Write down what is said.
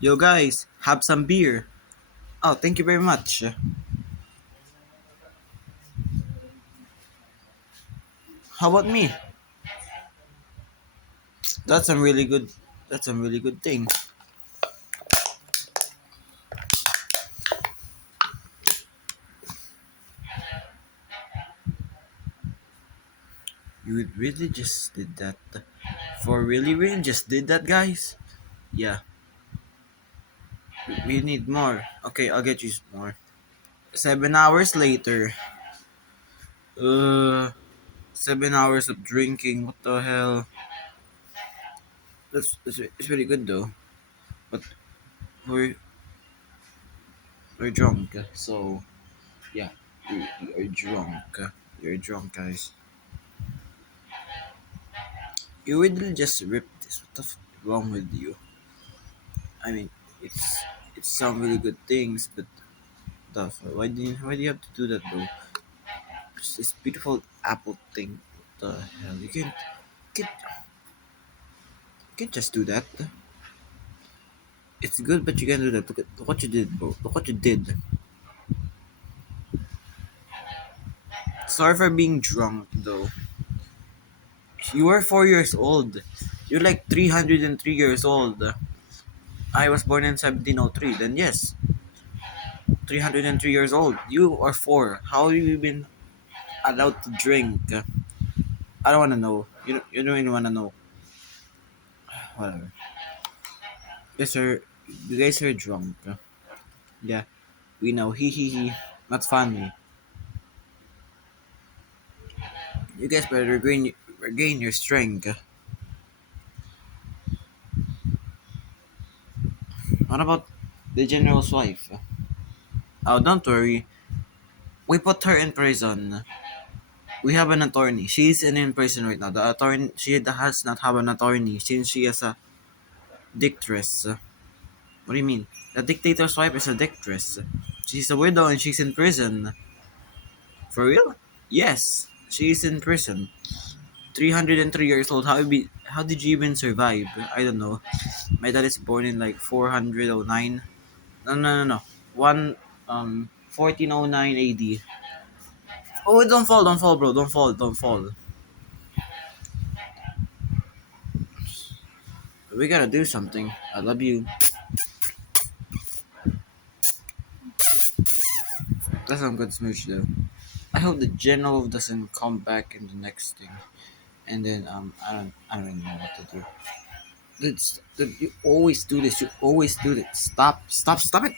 Yo guys, have some beer. Oh, thank you very much. How about me? That's some really good. That's some really good thing. You really just did that. For really just did that, guys. Yeah, we need more. Okay, I'll get you some more. 7 hours later. Uh, 7 hours of drinking. What the hell? It's really good though. But we're we're drunk, so yeah, you're drunk. You're drunk, guys. You really just ripped this. What the wrong with you? I mean, it's it's some really good things, but why do you have to do that though? It's this beautiful apple thing. What the hell? You can't just do that. It's good, but you can't do that. Look what you did, bro. Look what you did. Sorry for being drunk though. You were 4 years old. You're like 303 years old. I was born in 1703. Then yes, 303 years old. You are four. How have you been allowed to drink? I don't want to know. You don't even want to know. Whatever. Yes, sir. You guys are drunk. Yeah, we know. He. Not funny. You guys better regain your strength. What about the general's wife? Oh, don't worry. We put her in prison. We have an attorney. She's in prison right now. The attorney. She does not have an attorney since she is a dictatress. What do you mean? The dictator's wife is a dictatress. She's a widow and she's in prison. For real? Yes, she's in prison. 303 years old. How did you even survive? I don't know. My dad is born in like 409. No. One 1409 AD. Oh, don't fall, bro. Don't fall. We gotta do something. I love you. That's some good smooch though. I hope the general doesn't come back in the next thing. And then I don't even know what to do. You always do this. You always do this. Stop it.